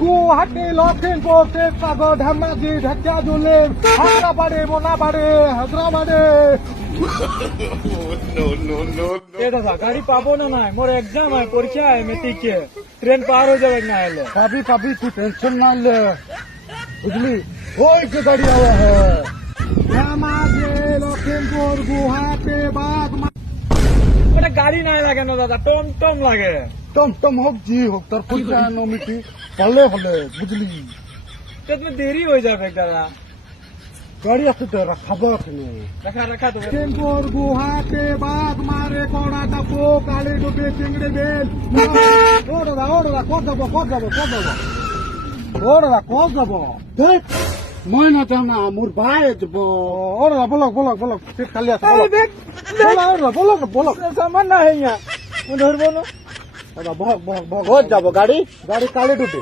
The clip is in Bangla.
গুয়াহাটি লখিমপুর শিবসাগর ধেমাজি ঢেকিয়াজুলি হায়দ্রাবাদে মোনাবাদে হায়দ্রাবাদে। এ দাদা গাড়ি পাবো না নাই, মোর এক্সাম হয়, পরীক্ষা হয় মেট্রিকে, ট্রেন পার হয়ে যাবে না এলে। পাবি পাবি, তুই টেंशन না ले, বুঝলি? ওই যে গাড়ি আওয়া হ্যাঁ, ধেমাজি লখিমপুর গুয়াহাটি বাগমা। ওটা গাড়ি নাই লাগে না দাদা, টম টম লাগে। টমটম হোক জি হোক, তোর পয়সা নমিটি হলে হলে, বুঝলি? তো তুমি দেরি হয়ে যাবে দাদা। গাড়ি আছে তো রাখাবো এখানে। রাখা তো লখিমপুর গুয়াহাটি বাগমারে কড়াটাপু কালীডুবি চিংড়ি বিল। ও দাদা কত যাবো ও দাদা কত যাবো? দেখ মই না যাও না, মোর ভাই যাব। ও দাদা বলক সিট খালি আছে, বলক সামান না হইয়া ধরবো না। দাদা বহক। কত যাবো গাড়ি? গাড়ি কালীডুবি।